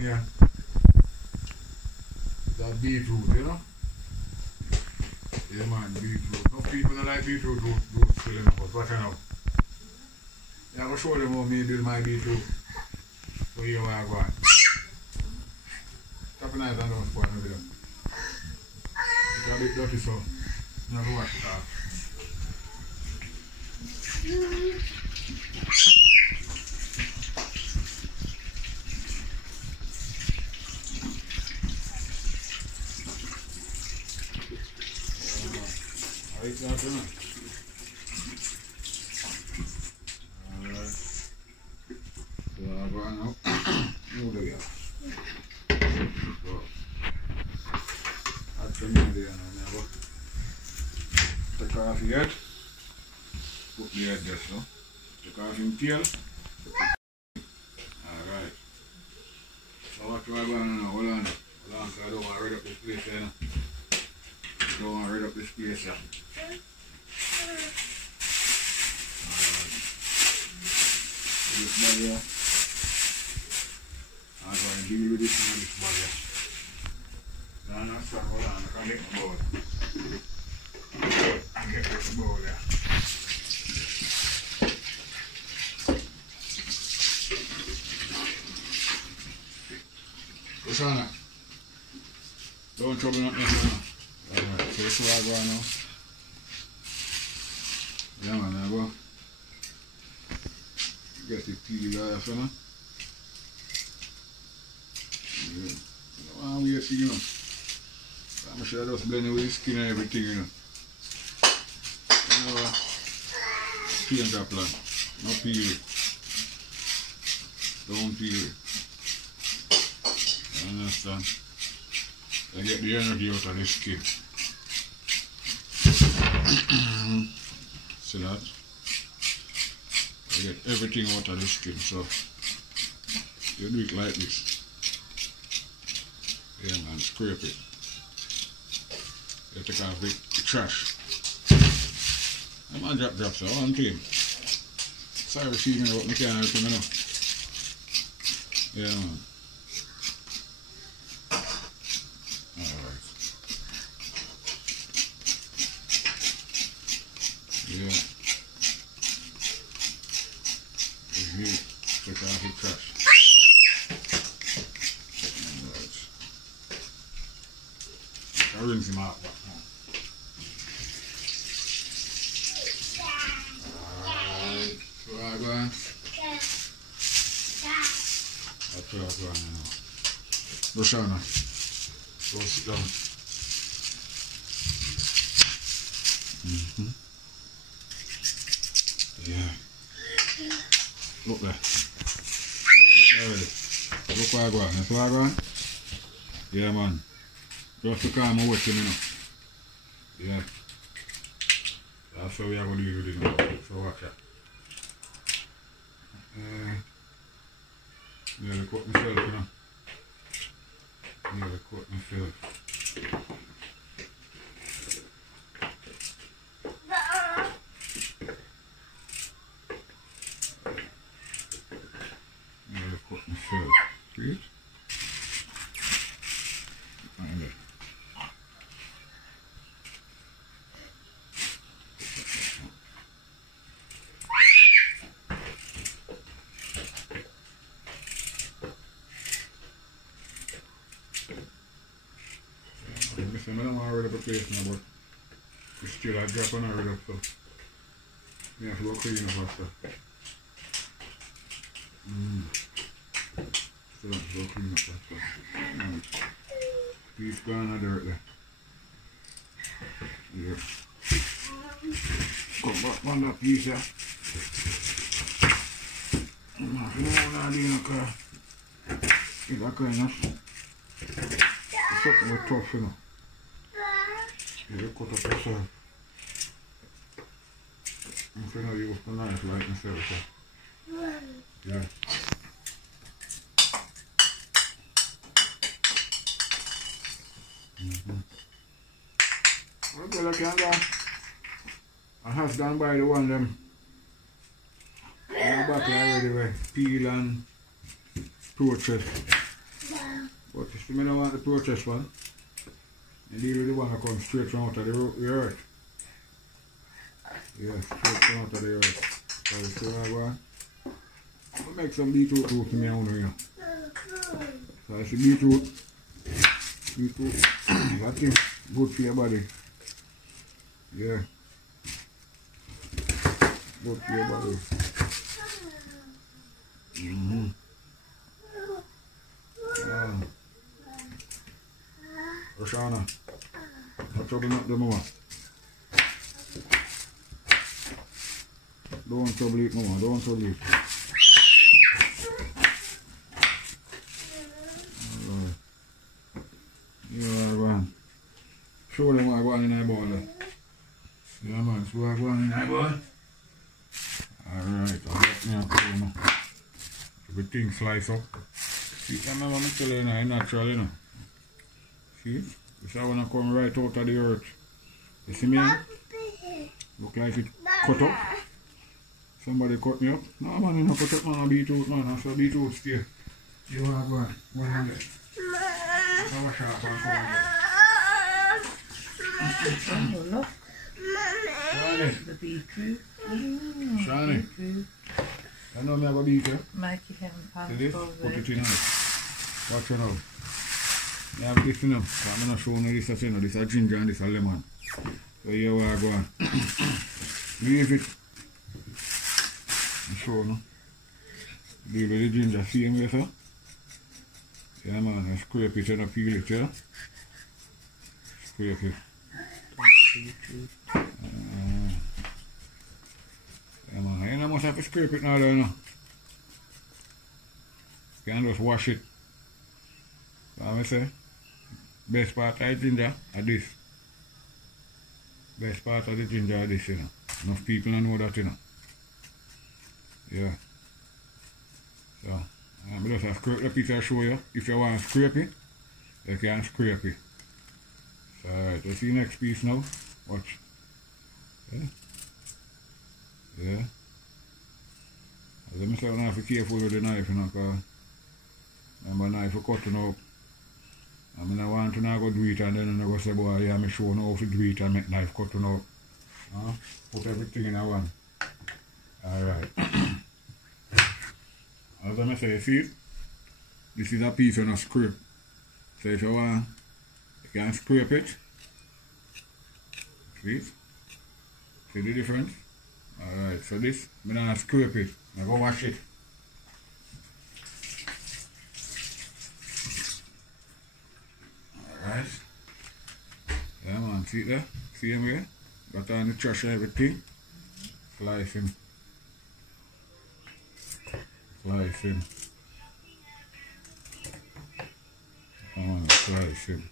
thing here. That beetroot, you know? Yeah man, beetroot. No people don't like beetroot root still, you know, but watch out. Yeah, I'm going to show them how me build my beetroot. So here where I go on. Tap a knife and don't spoil my video. It's a bit dirty, so you have to wash it off. Alright, that's enough. Alright. So I'm going now. Move the gas. So, that's the media now. Never take off yet. Put the head just now. Take off in tail. Alright. So what do I go on now? Hold on. Hold on, because I don't want to rid up this place here now. I don't want to rid up this place here. This bag here. I'm going to deal with this one, this bag here. Now, I'm stop. Hold on, I can get the bowl. I can get the bowl there. Roshana, don't trouble nothing now. Alright, so this is where I go now. Yeah man, I go. Get the peel off, you know. Yeah. I don't want to wait, you know. I'm sure I just blend it with the skin and everything, you know. You know, paint that plan. No peel it. Don't peel it. You understand? I get the energy out of the skin. See that? I get everything out of the skin, so you do it like this. Yeah man, scrape it. You take off the trash. I'm gonna drop so one thing. Sorry for feeding about me can't help him now. Yeah man. Alright. Yeah. Here, take off the trash. Alright. I rinse him out back now. Alright. So I go on. That's where I go on now. Roshana, go sit down. Yeah. Look there. Look there already. Look where I go on. That's where I go on? Yeah man. Just to calm my weight, you know. Yeah. That's how we are going to deal with it now. So watch that. Nearly cut myself, you know. Nearly cut myself. Nearly cut myself. See it? Right there. I don't want to rid up the place now, but it's still a drop and I rid up, so you have to go clean up after. Still have to go clean up after. Piece gone of dirt there. Yeah. Come back on that piece here. I'm not going to do in the car. It's that kind of something with tough, you know. You cut up yourself. If you know you use the knife like myself, so. Yeah. Okay, look here, I have gone by the one them. I'm back already with peel and torches. But you see, I don't want the process one. I deal with the one that comes straight from out of the earth. Yeah, straight from out of the earth. So you see what I want? I'll make some beetroot root in my own here. So I see beetroot. That thing good for your body. Yeah. Good for your body. Roshana, what's trouble up the more? Don't trouble it more, don't trouble it. Alright. Yeah, go on. Show them what I want in my ball. Yeah man, so what I want in my ball. Alright, I'll let me up now. Everything slice up. See, remember I tell you now, it's natural, you know. See? This I want to come right out of the earth. You see me? Look like it cut up. Somebody cut me up. No man, you don't cut up man, a beetroot man. That's a beetroot stay. You want to go on. 100. Have a sharp one for Look. Shani. The beetroot. Shani. I know me have a beetroot. Mikey haven't passed See this? over. Put it in here. Watch it now. I have this in them. I'm not showing you this as you know. This is ginger and this is lemon. So here we are going. Leave it. I'm sure no. Leave the ginger same way, sir. Yeah man, I scrape it and I peel it, yeah? Scrape it. Yeah man, you must have to scrape it now though, you know. You can just wash it. What I say? Best part of the ginger are this. Best part of the ginger are this, you know. Enough people don't know that, you know. Yeah. So, I'm just going to scrape the piece and show you. If you want to scrape it, you can scrape it. So, alright, you see the next piece now? Watch. Yeah. Yeah. As I say, you have to be careful with the knife, you know, because remember knife for cutting up. I mean, I want to now go do it and then I go say, boy, yeah, I'm showing how to do it and make knife cutting up. Put everything in one. Alright. As I say, you see it? This is a piece on a scrape. So if you want, you can scrape it. See it? See the difference? Alright, so this, I'm going to scrape it. I go wash it. Alright. Yeah man, see it there? See him here? Got on the trash and everything. Slice him. Slice him. Come on, slice him.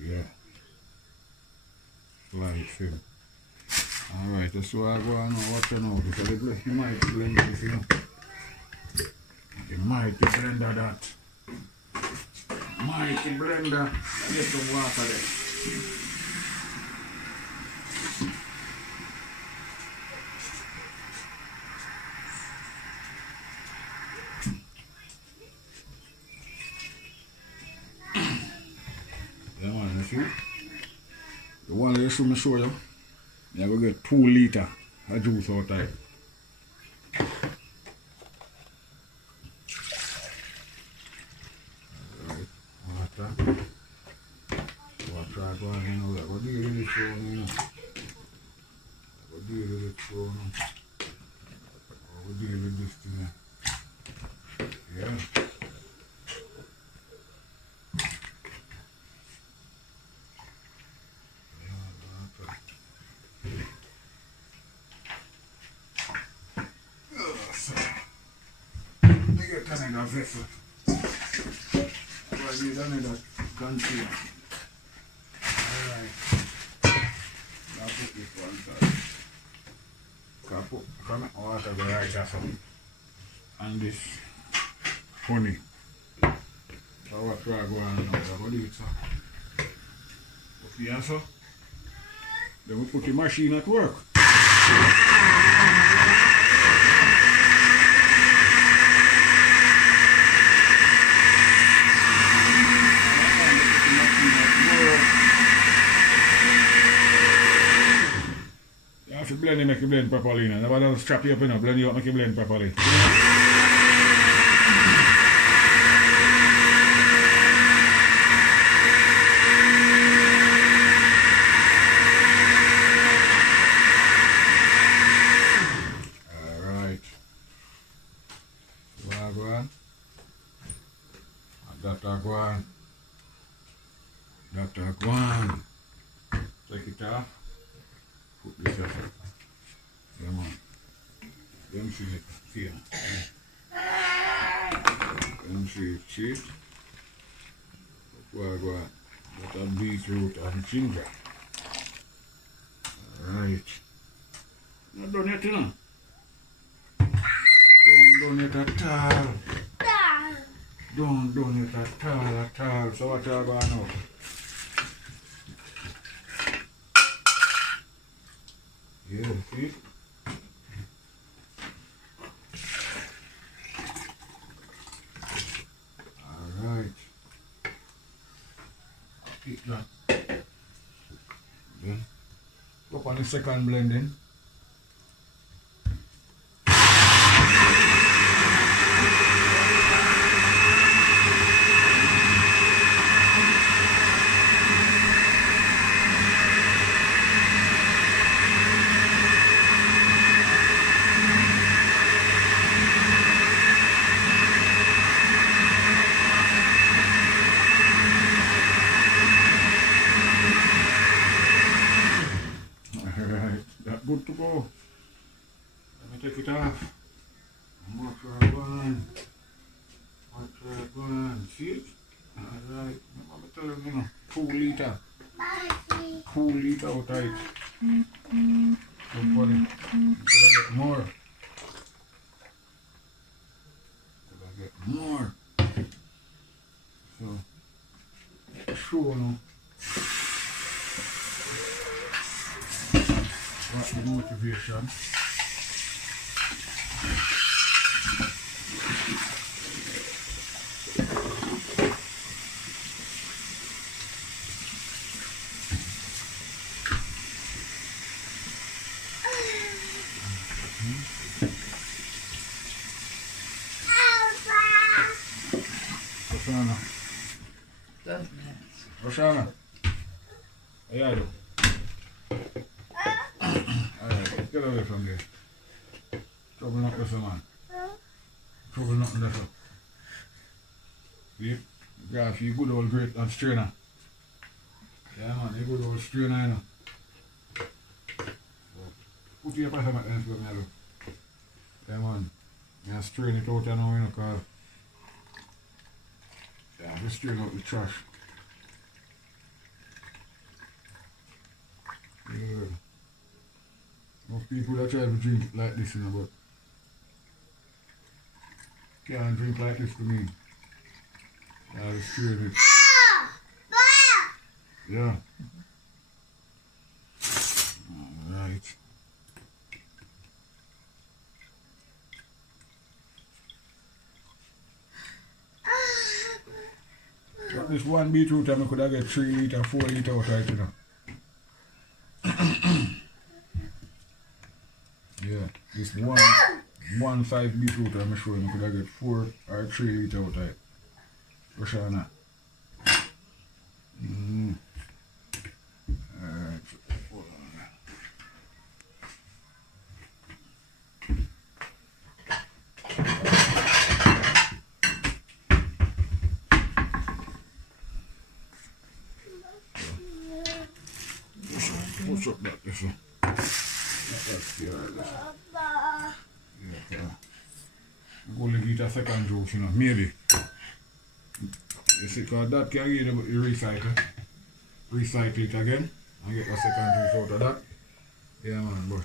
Yeah. Slice him. Alright, that's what I go on now. Watch out now, because you might blend this, you know. You might blender that. Mighty blender. Get some water there. Yeah man, you see? The one that you show you, you're going to get 2 liters of juice out of it. Vessel. I need another container. Alright. I'll put this one side. I'll put some water right there. And this honey. So what we are going on now, we're going to do it, sir. Put the answer. Then we put the machine at work. If you blend it, make it blend properly. You know. Never don't strap you up, you know. Blend you up, make it blend properly. Alright. Go on. Dr. Guan. Dr. Guan. Take it off. Put this up. Yeah, man. Let me see it here. Let me see it. See it? Go on. Got a beetroot and ginger. Alright. Not done yet, you know. Don't done it at all. Don't done it at all. So what are you going now? Yeah, see? Alright. I'll keep that. Then go up on the second blending. Good to go. Let me take it off. Watch where I'm going. See it? Alright. I'm telling you, 2 liter. 2 liter out of it. So funny. Could I get more? Could I get more? So, sure now. That's the motivation. Roshana. Roshana. Hey, I do. Alright, get away from there. Trouble not with man. Trouble not with that. See? Graph, you good old great and strainer. Yeah man, you good old strainer, you know. So, put your pressure at the end for me, yeah man. Yeah, strain it out now, you know, cause yeah, just strain out the trash. Yeah. Most people that try to drink it like this, you know, but can't drink like this to me. I just strain it. Yeah. Alright. But this one beetroot time I could have get 3 liter, 4 liter out of it, you know. Yeah, this one size beetroot I'm sure I could have get 4 or 3 liter out of it. Roshana. Alright. What's up back this one? Yeah, I'm going to get a second juice, you know, maybe. You see, because that can give you recycle. Recycle it again and get a second juice out of that. Yeah, man, but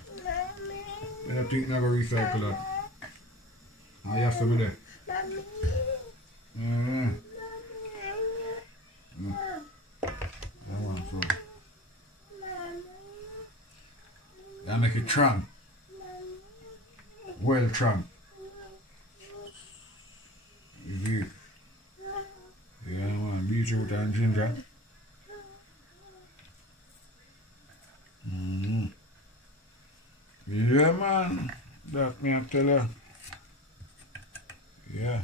I don't think never recycle that. I have some of that. Yeah, man, so. I make it tramp. Well tramp. You see? Yeah man, beetroot and ginger. Yeah, man. That me I tell you. Yeah.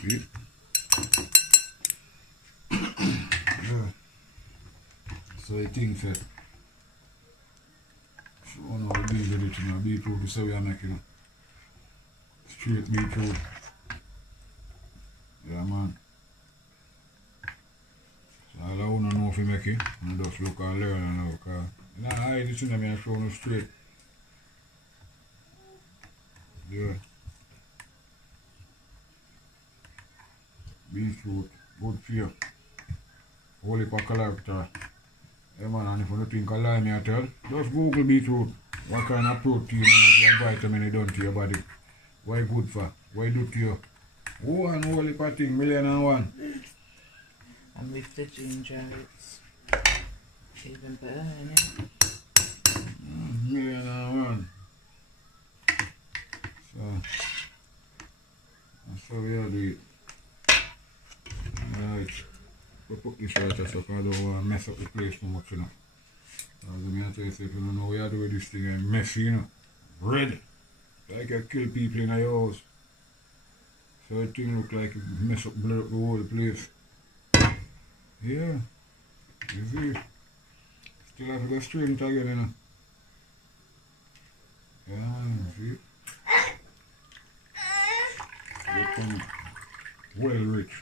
See? Yeah. So I think that one of the beef with it, you know, beetroot is how we are making straight beetroot. Yeah, man. So all I want to know if you make it, and just look and learn and know, because you know, I just think I'm showing you straight. Yeah. Beetroot, good for you. Whole heap of character. Yeah, man, and if you don't think a lie me I tell, just Google beetroot. What kind of protein and vitamin it done to your body? Why good for? Why do to you? One whole heap of thing, million and one. And with the ginger, it's even better, isn't it? Million and one. So, that's how we are doing it. Alright. We put this right here so I don't want to mess up the place too much, you know. As I tell you, if you don't know what you do with this thing, it's messy, you know. Red. Like you kill people in your house. So the thing look like it mess up, blur up the whole place. Yeah. You see? Still have to go straight again, you know. Yeah, you see? Become well rich.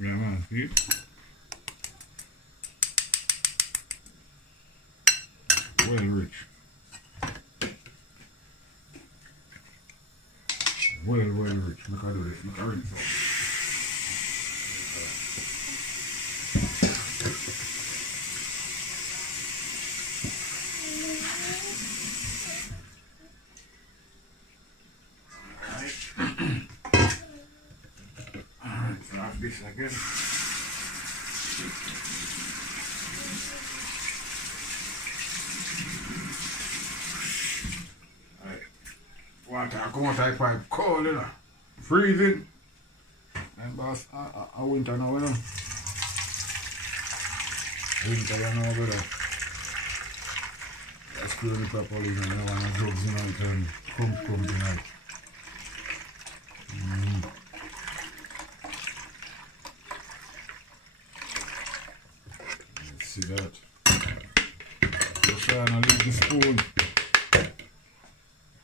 Yeah, man, see? Well rich. Well rich. Make I do this. Make I rinse out. Alright, so have this again. Alright. Water come out of the pipe cold, you know. Freezing. And boss, a winter now, you know. Winter, you know, brother. That's screwing it properly, you know. You don't want no drugs, you know, it and come tonight. Let's see that. Just trying to leave the spoon.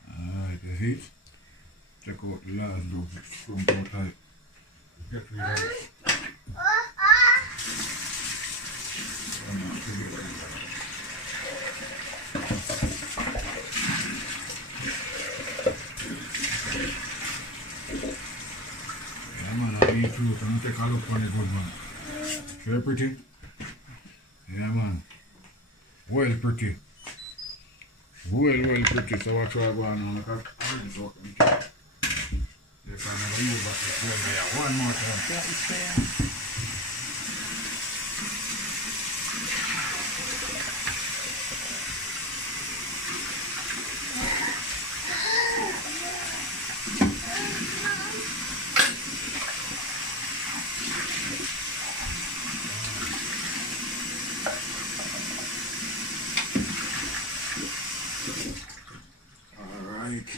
Alright, you see it? Check out the last drugs from outside. Get rid of it. Yeah, man, I eat fruit and take a look on the good man. Very pretty. Yeah, man. Well pretty. Well pretty. So watch what I go on now. Look at rinse out them things. You can never use back the flame there. One more time. That is fair. Alright.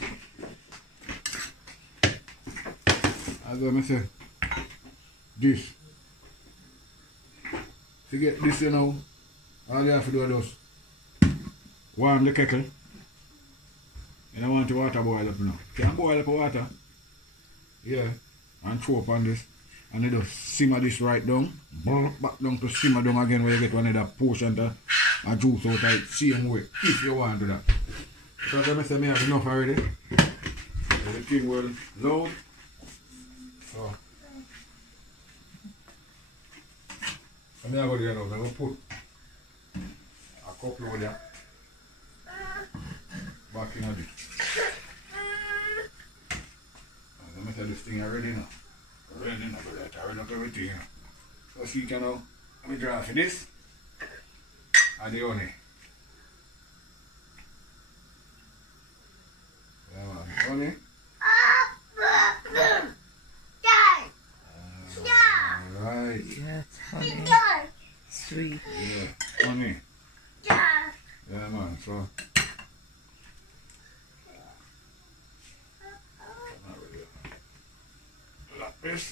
As I say, this. To get this, you know, all you have to do is just warm the kettle. You don't want the water boil up, you know. Can boil up water. Yeah. And throw up on this. And you just simmer this right down. Back down to simmer down again where you get one of that portion to a juice out of it same way. If you want to do that. So let me say I have enough already. The thing will load. So I'm going to go there now. I'm going to put a couple of that back in this. thing already now. Already now, but I already up everything now. So see you know, let me draw for this. And the honey. Yeah man, honey. Alright. Yes, honey. Sweet. Yeah, honey. Yeah man, so. Not really. Like this.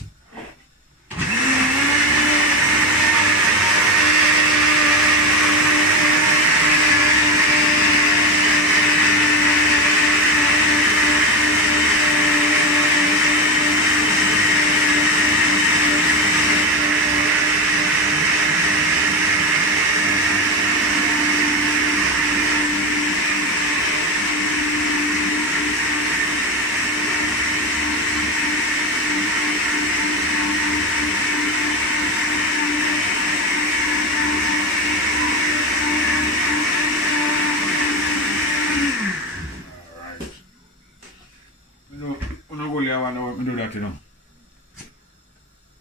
I do that, you know.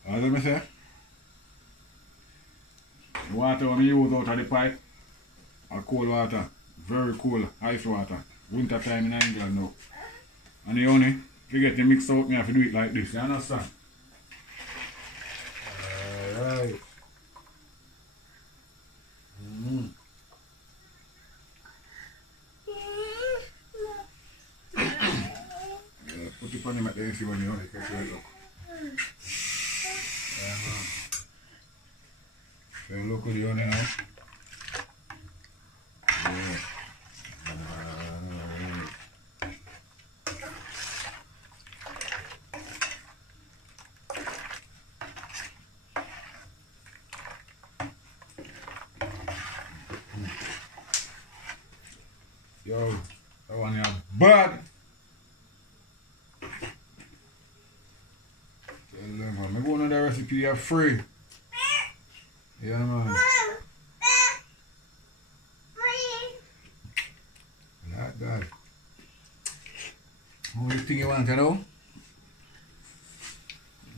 As I say, the water I use out of the pipe are cold water, very cool, ice water. Winter time in England now. And the honey, if you get the mix out, me have to do it like this, you understand? Alright. Put it on him at the end, see when you honey gets right up. So look at the honey now. Yeah. Yo, that one here bad. Tell them, man. I'm going on the recipe here free. Yeah, man. Like that. Only thing you want to know?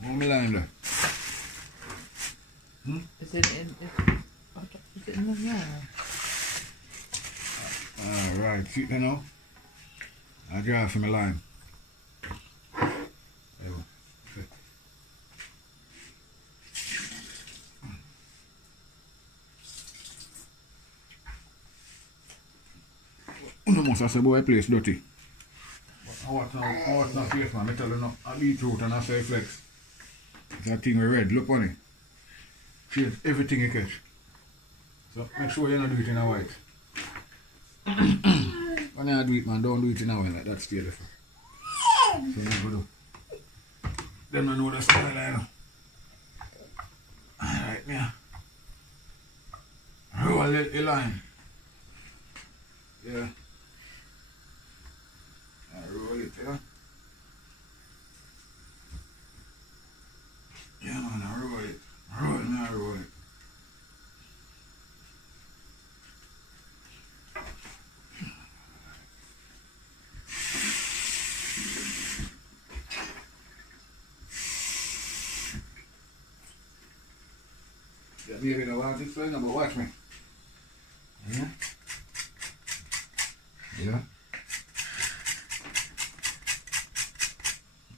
How me line there? Is it in the yard? Alright, see you now. I draw for my line. There we go. You must have said, boy, place dirty. But what's not safe, man? I tell you, no, a beetroot and a soy flex. That thing we red, look on it. Change everything you catch. So make sure you don't do it in a white. When you do it, man, don't do it in a white like that, stay there. So you go do. Then I know the style, I know. Alright, yeah. Roll the line. Yeah. Roll it, yeah. Yeah, man, I roll it. Roll it, man, roll it. Yeah, maybe don't want this thing, but watch me. Yeah. Yeah.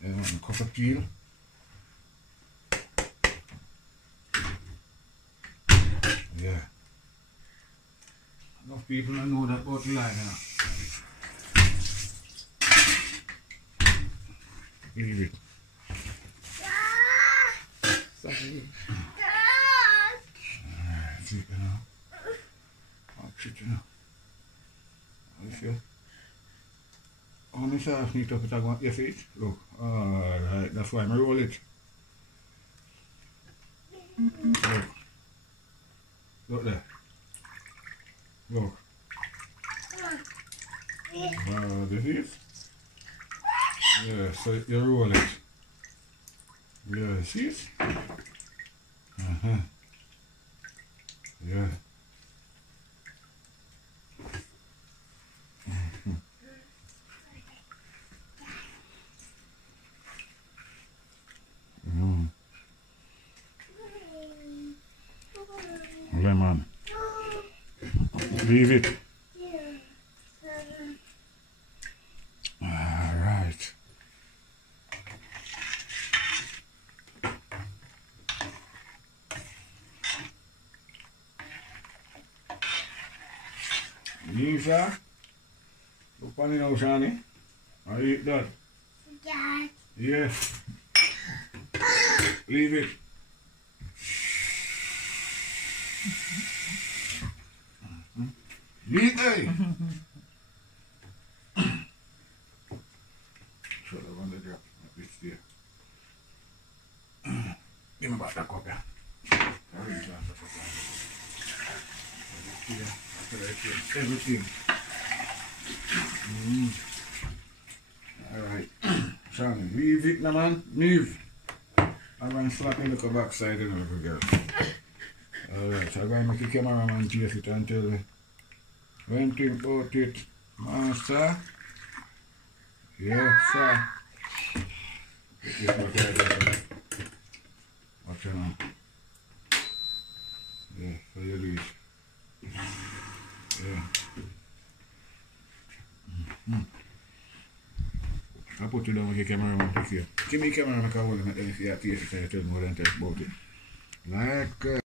Yeah, a cup of peel. Yeah. Enough people don't know that about the line now. Leave it. Sorry. Alright, see it now. Watch it now. How you feel? How many sauce need to put on your feet? Look. Alright, that's why I roll it. Look. Look there. Look. This is? Yeah, so you roll it. Yeah, see it? Yeah. man. Leave it. Alright. Leave that. Look on it now, Shani. Are you eat that? Dad. Yes. Leave it. Leave it. Shut up on the drop. It's there. Give me back that cup, yeah. Everything. Alright. Shani, leave it now, man. Leave. I'm going to slap in the backside and every girl. Alright, I'm going to make the cameraman chase it and tell you when to about it, master. Yes, sir. Watch it now. Yeah, so you do it. Yeah. I'll put you down with the cameraman to see you. Give me the camera and I can hold him and then if you have to tell me what I'm about it. Like